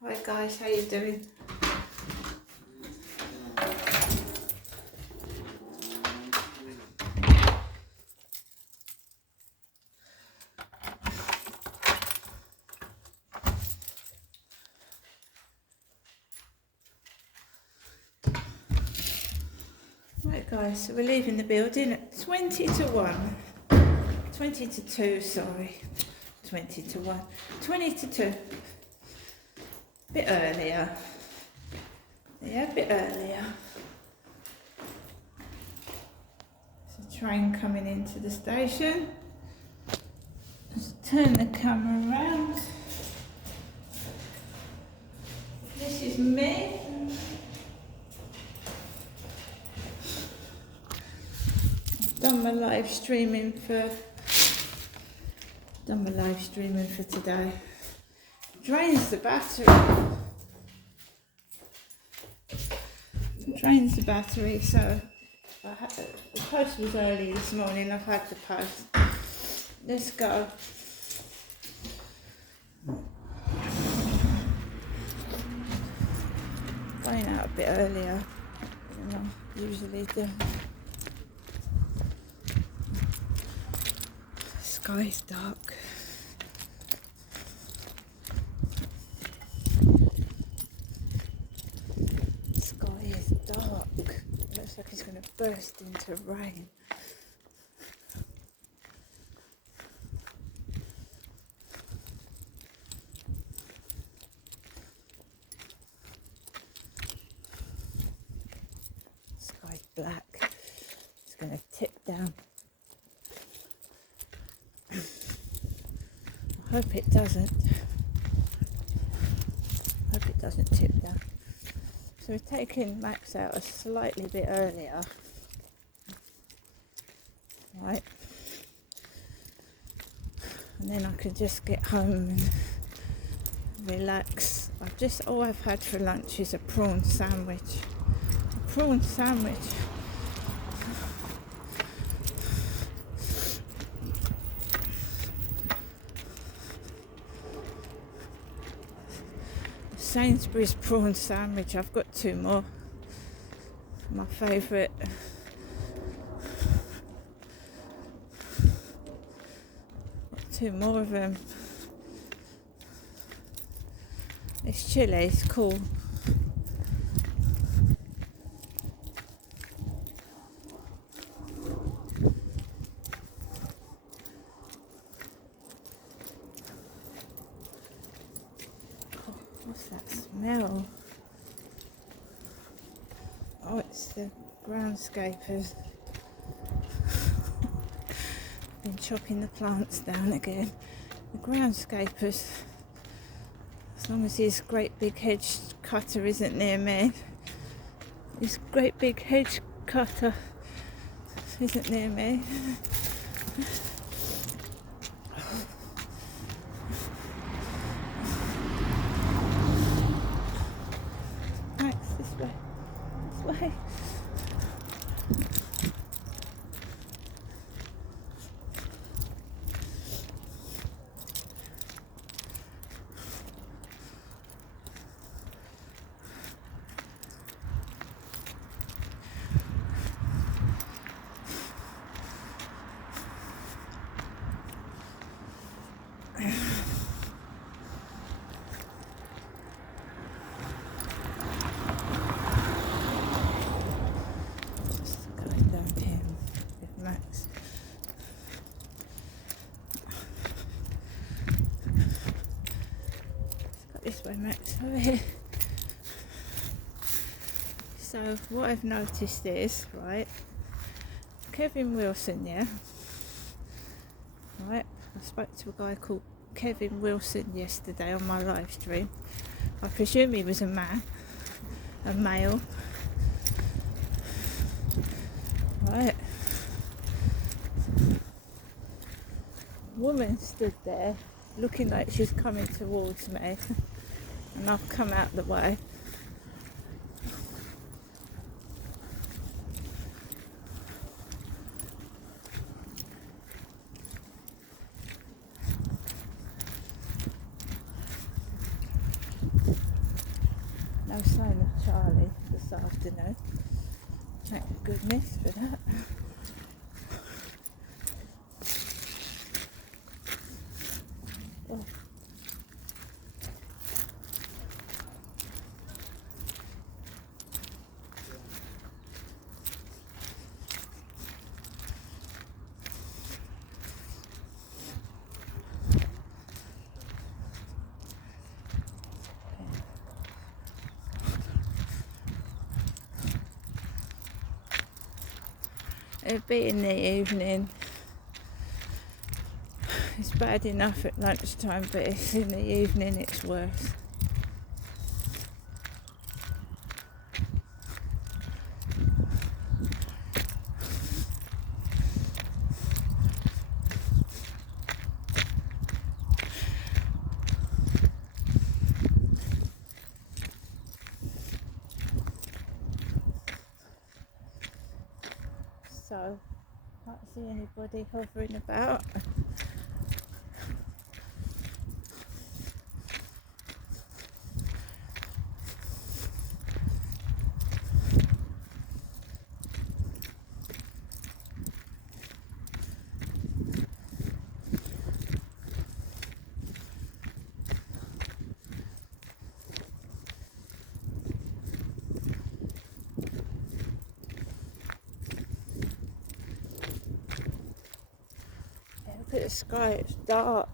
Hi guys, how you doing? Right guys, so we're leaving the building at 20 to 1. 20 to 2, sorry. 20 to 1. 20 to 2. Bit earlier. Yeah, a bit earlier. There's a train coming into the station. Let's turn the camera around. This is me. Done my live streaming for today. Drains the battery. So the post was early this morning. I've had the post. Let's go. Going out a bit earlier than I usually do. The sky is dark. The sky is dark. It looks like it's going to burst into rain. The sky's black. It's going to tip down. I hope it doesn't. Tip down. So we're taking Max out a slightly bit earlier. Right. And then I can just get home and relax. All I've had for lunch is a prawn sandwich. Sainsbury's prawn sandwich. I've got 2 more. My favourite. Got 2 more of them. It's chilly, it's cool. What's that smell? Oh, it's the groundscapers. Been chopping the plants down again. The groundscapers. As long as this great big hedge cutter isn't near me. This great big hedge cutter isn't near me. Max, this way. Just going down here with Max. Let's go this way, Max. Over here. So what I've noticed is, right, Kevin Wilson, yeah? Right, I spoke to a guy called Kevin Wilson yesterday on my live stream. I presume he was a male. Right. Woman stood there looking like she's coming towards me and I've come out the way. No sign of Charlie this afternoon. Thank goodness for that. Oh. It'll be in the evening. It's bad enough at lunchtime, but it's in the evening it's worse. So, can't see anybody hovering about. Look at the sky, it's dark.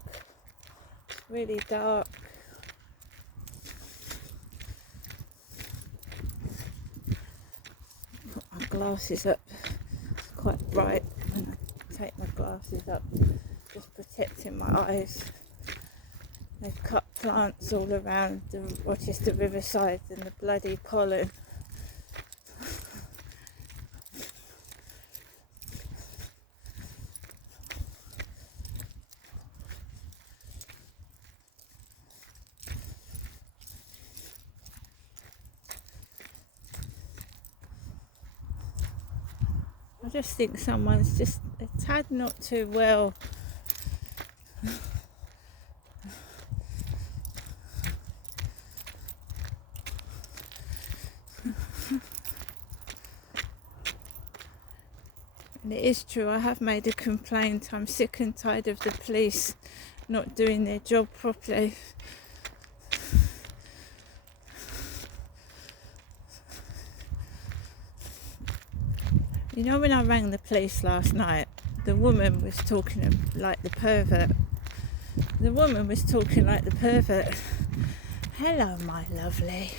It's really dark. Put my glasses up. It's quite bright when I take my glasses up. Just protecting my eyes. They've cut plants all around the Rochester Riverside and the bloody pollen. I just think someone's just a tad not too well. And it is true, I have made a complaint. I'm sick and tired of the police not doing their job properly. You know, when I rang the police last night, the woman was talking like the pervert. The woman was talking like the pervert. Hello, my lovely.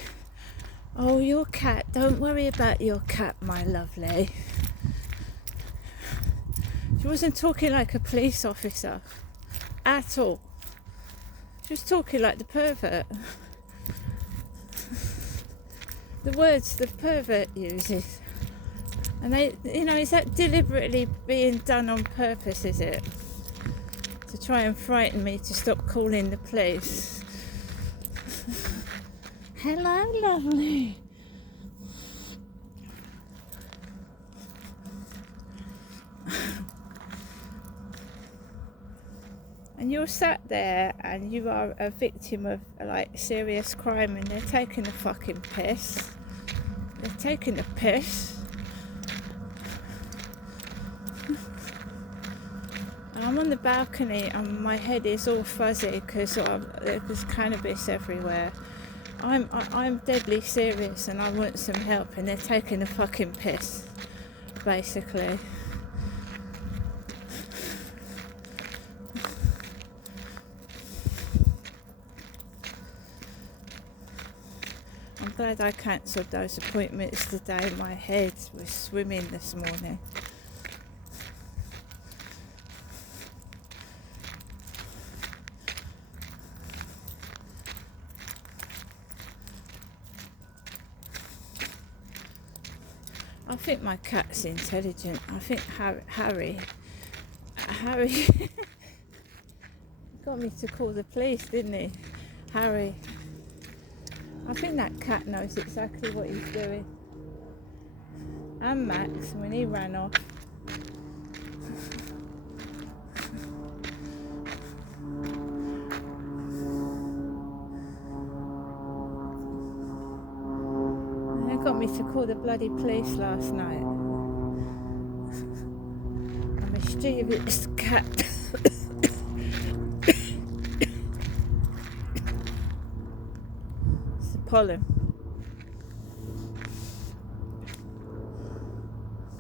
Oh, your cat. Don't worry about your cat, my lovely. She wasn't talking like a police officer at all. She was talking like the pervert. The words the pervert uses. And they, is that deliberately being done on purpose, is it? To try and frighten me to stop calling the police. Hello, lovely. And you're sat there and you are a victim of serious crime and they're taking the fucking piss. They're taking the piss. I'm on the balcony and my head is all fuzzy because there's cannabis everywhere. I'm deadly serious and I want some help and they're taking a fucking piss, basically. I'm glad I cancelled those appointments today. My head was swimming this morning. I think my cat's intelligent. I think Harry got me to call the police, didn't he? Harry. I think that cat knows exactly what he's doing. And Max, when he ran off. got me to call the bloody police last night. A mischievous cat. It's the pollen.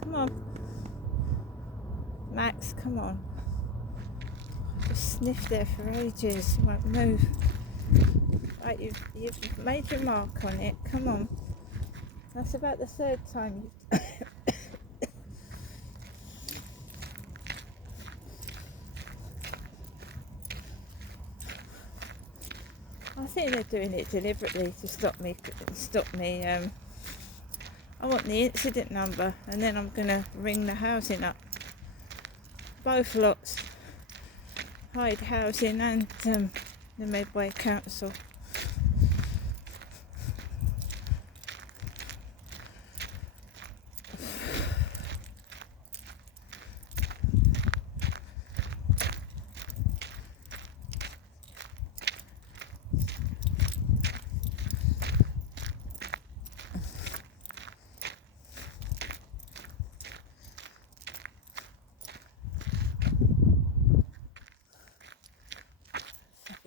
Come on. Max, come on. Just sniffed there for ages. You won't move. Right, you've made your mark on it. Come on. That's about the third time you've I think they're doing it deliberately to stop me. I want the incident number, and then I'm gonna ring the housing up. Both lots, Hyde Housing and the Medway Council.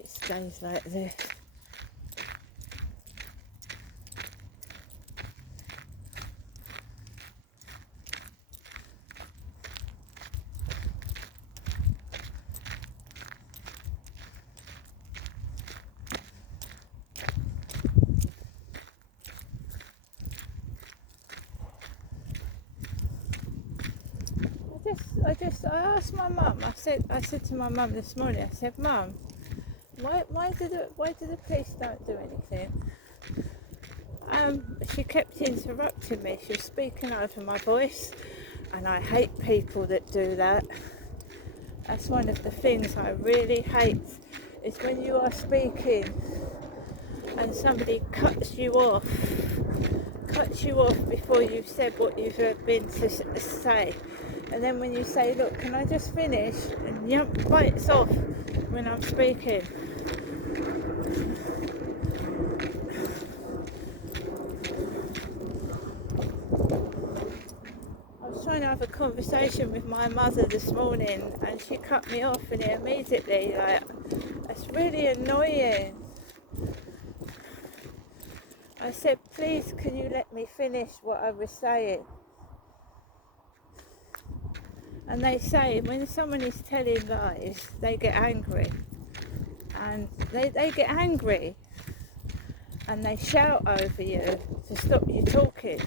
Stays like this. I asked my mum. I said to my mum this morning. I said, Mum, why do the police don't do anything? She kept interrupting me. She was speaking over my voice, and I hate people that do that. That's one of the things I really hate, is when you are speaking and somebody cuts you off before you've said what you've been to say. And then when you say, look, can I just finish? And bites off when I'm speaking. I was trying to have a conversation with my mother this morning, and she cut me off, and immediately, that's really annoying. I said, please, can you let me finish what I was saying? And they say when someone is telling lies, they get angry. And they get angry and they shout over you to stop you talking.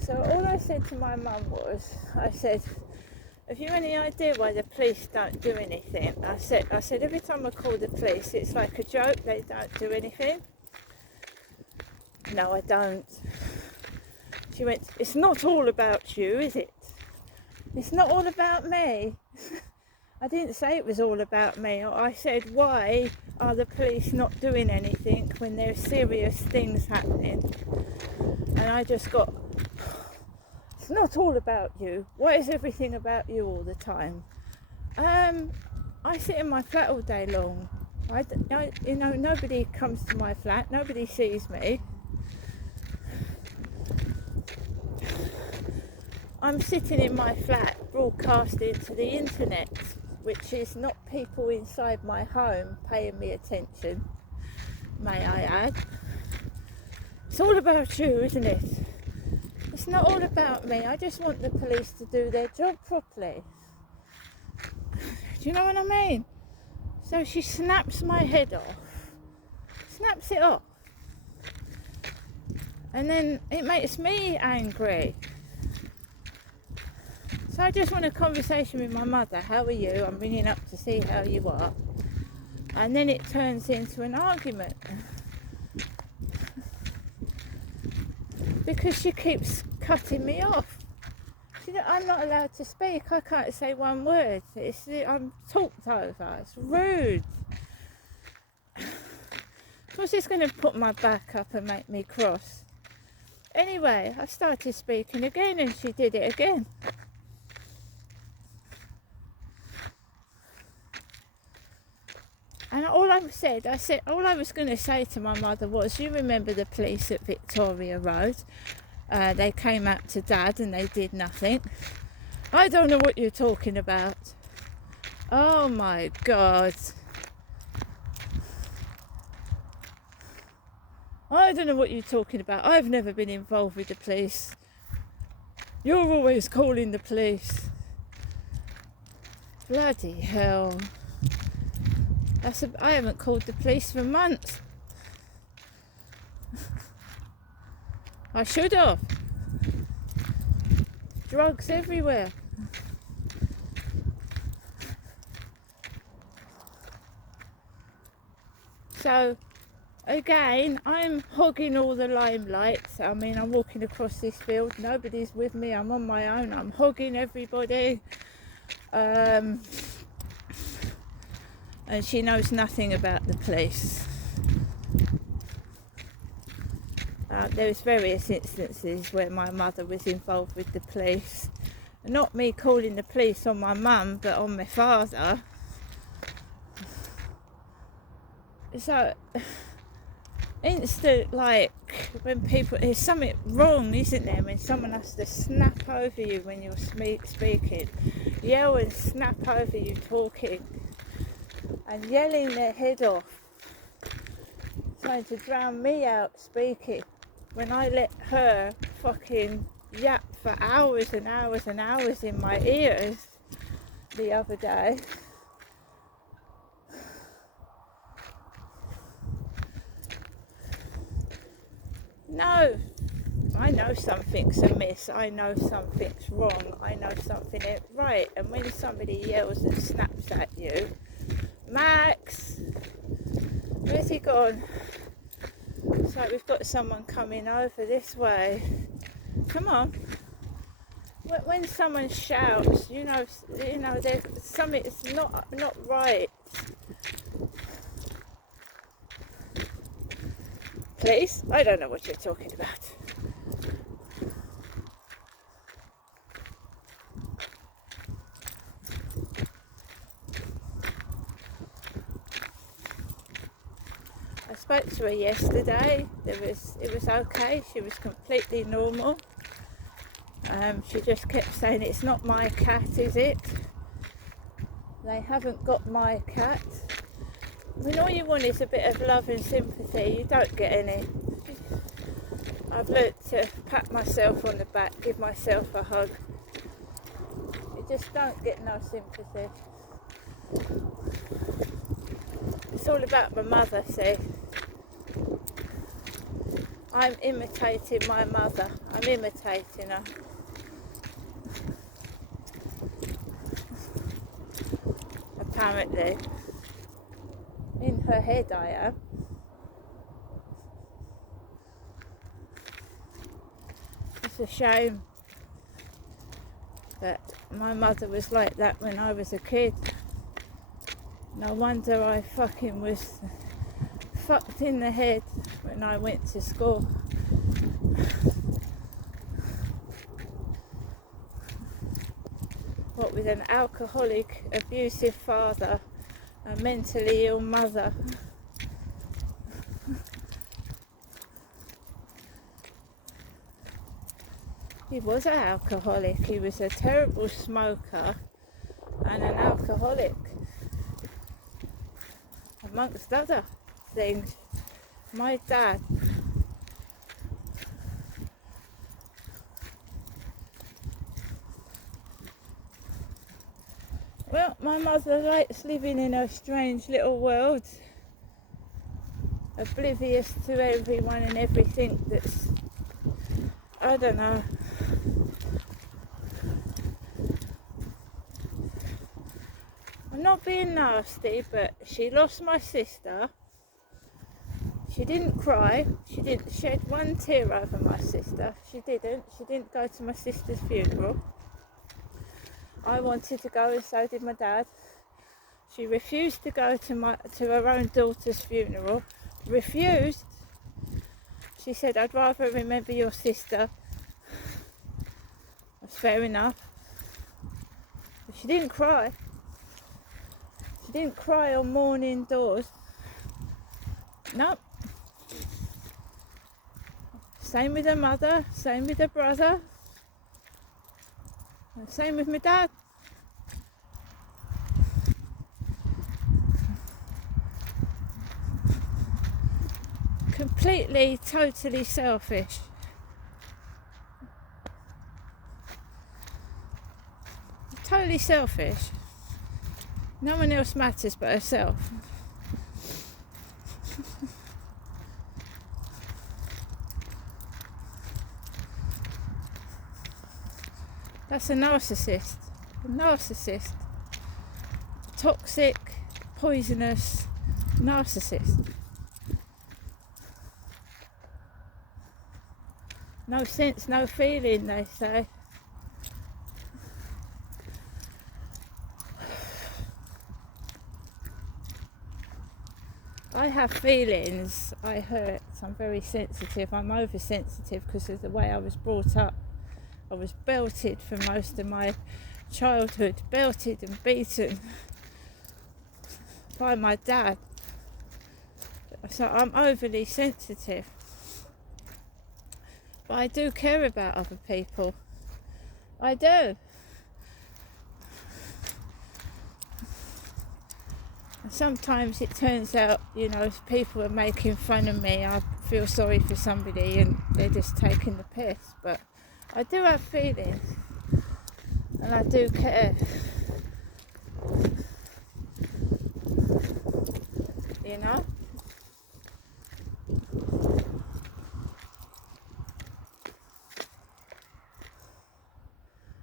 So all I said to my mum was, I said, have you any idea why the police don't do anything? I said every time I call the police, it's like a joke, they don't do anything. No, I don't. She went, it's not all about you, is it? It's not all about me. I didn't say it was all about me. I said, why are the police not doing anything when there's serious things happening? And I just got, it's not all about you. Why is everything about you all the time? I sit in my flat all day long. Nobody comes to my flat. Nobody sees me. I'm sitting in my flat broadcasting to the internet, which is not people inside my home paying me attention, may I add. It's all about you, isn't it? It's not all about me. I just want the police to do their job properly. Do you know what I mean? So she snaps my head off. Snaps it off. And then it makes me angry. So I just want a conversation with my mother. How are you? I'm ringing up to see how you are. And then it turns into an argument. Because she keeps cutting me off. I'm not allowed to speak. I can't say one word. I'm talked over. It's rude. Of course it's going to put my back up and make me cross. Anyway, I started speaking again and she did it again. And all I was said, all I was going to say to my mother was, you remember the police at Victoria Road? They came out to Dad and they did nothing. I don't know what you're talking about. Oh my God. I don't know what you're talking about. I've never been involved with the police. You're always calling the police. Bloody hell. I haven't called the police for months. I should have. Drugs everywhere. So, again, I'm hogging all the limelight. I mean, I'm walking across this field. Nobody's with me. I'm on my own. I'm hogging everybody. And she knows nothing about the police. There's various instances where my mother was involved with the police. Not me calling the police on my mum, but on my father. So, instant, like, when people, there's something wrong, isn't there, when someone has to snap over you when you're speaking, yell and snap over you talking, and yelling their head off, trying to drown me out speaking, when I let her fucking yap for hours and hours and hours in my ears the other day. No, I know something's amiss, I know something's wrong, I know something ain't right. And when somebody yells and snaps at you, Max, where's he gone? It's like we've got someone coming over this way. Come on. When someone shouts, you know, there's something that's not right. Please, I don't know what you're talking about. I spoke to her yesterday. It was okay. She was completely normal. She just kept saying, "It's not my cat, is it? They haven't got my cat." When all you want is a bit of love and sympathy, you don't get any. I've learnt to pat myself on the back, give myself a hug. You just don't get no sympathy. It's all about my mother, see. I'm imitating my mother. I'm imitating her. Apparently. In her head I am. It's a shame that my mother was like that when I was a kid. No wonder I fucking was fucked in the head when I went to school. What with an alcoholic, abusive father, a mentally ill mother. He was an alcoholic. He was a terrible smoker and an alcoholic, amongst other things. My dad, well, my mother likes living in a strange little world, oblivious to everyone and everything that's, I don't know. I'm not being nasty, but she lost my sister. She didn't cry. She didn't shed one tear over my sister. She didn't go to my sister's funeral. I wanted to go and so did my dad. She refused to go to her own daughter's funeral. Refused. She said, "I'd rather remember your sister." That's fair enough. But she didn't cry. She didn't cry or mourn indoors. No. Same with her mother, same with her brother, same with my dad. Completely, totally selfish. Totally selfish. No one else matters but herself. That's a narcissist. A narcissist. Toxic, poisonous narcissist. No sense, no feeling, they say. I have feelings, I hurt, I'm very sensitive, I'm oversensitive because of the way I was brought up. I was belted for most of my childhood, belted and beaten by my dad. So I'm overly sensitive. But I do care about other people. I do. And sometimes it turns out, if people are making fun of me, I feel sorry for somebody and they're just taking the piss. But I do have feelings. And I do care.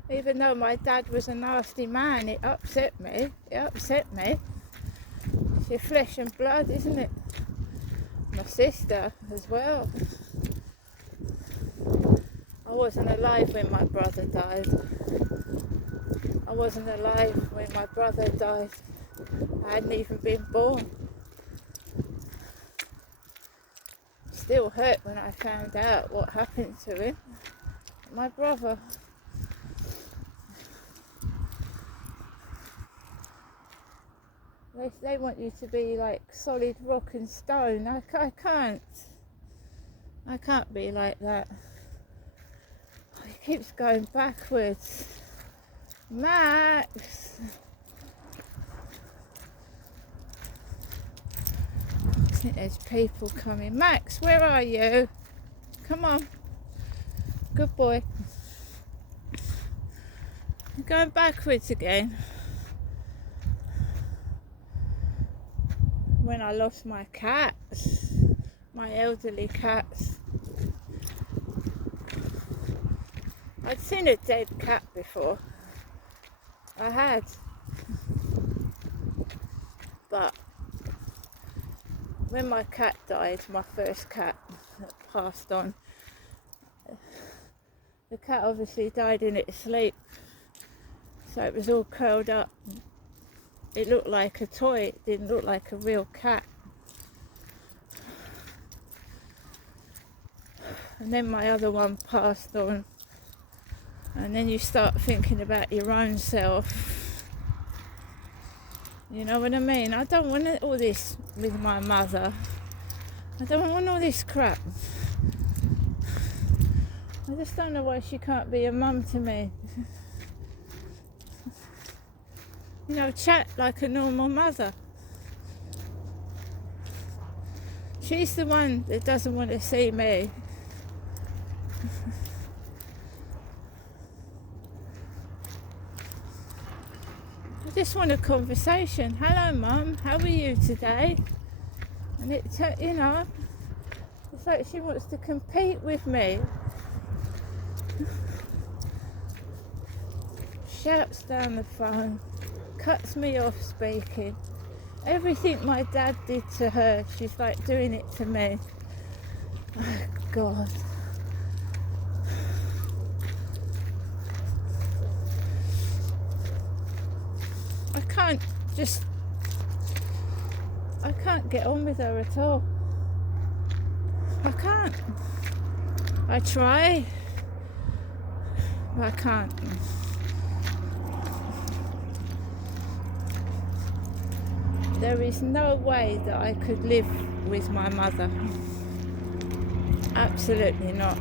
Even though my dad was a nasty man, it upset me. It's your flesh and blood, isn't it? My sister as well. I wasn't alive when my brother died. I wasn't alive when my brother died. I hadn't even been born. Still hurt when I found out what happened to him. My brother. They want you to be like solid rock and stone. I can't. I can't be like that. He keeps going backwards. Max! I think there's people coming. Max, where are you? Come on. Good boy. You're going backwards again. When I lost my cats, my elderly cats. I'd seen a dead cat before. I had. But when my cat died, my first cat that passed on, the cat obviously died in its sleep. So it was all curled up. It looked like a toy, it didn't look like a real cat. And then my other one passed on. And then you start thinking about your own self. You know what I mean? I don't want all this with my mother. I don't want all this crap. I just don't know why she can't be a mum to me. Chat like a normal mother. She's the one that doesn't want to see me. I just want a conversation. Hello, Mum. How are you today? And it's like she wants to compete with me. Shouts down the phone. Cuts me off speaking. Everything my dad did to her, she's like doing it to me. Oh, God. I can't get on with her at all. I can't. I try, but I can't. There is no way that I could live with my mother. Absolutely not.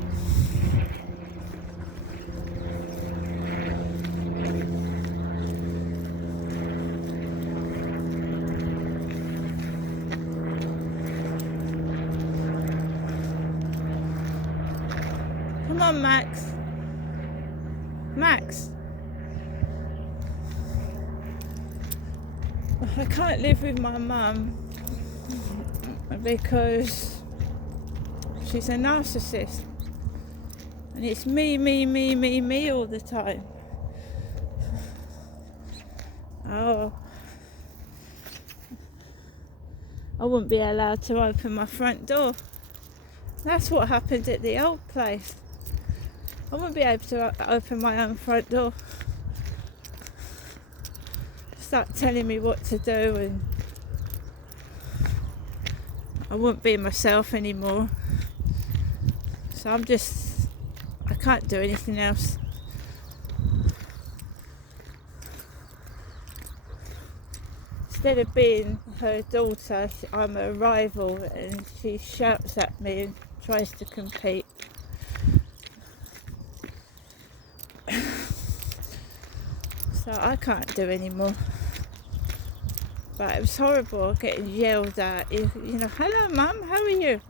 Come on, Max. Max. I can't live with my mum because she's a narcissist. And it's me all the time. Oh. I wouldn't be allowed to open my front door. That's what happened at the old place. I wouldn't be able to open my own front door. Start telling me what to do, and I wouldn't be myself anymore. So I can't do anything else. Instead of being her daughter, I'm a rival, and she shouts at me and tries to compete. So I can't do anymore. But it was horrible getting yelled at. You know, hello mum, how are you?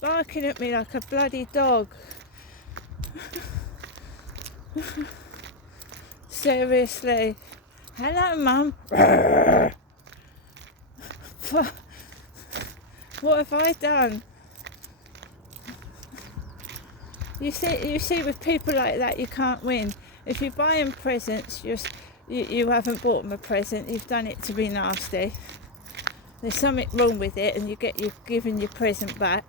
Barking at me like a bloody dog. Seriously. Hello mum. What have I done? You see, with people like that, you can't win. If you buy them presents, you haven't bought them a present. You've done it to be nasty. There's something wrong with it, and you've given your present back.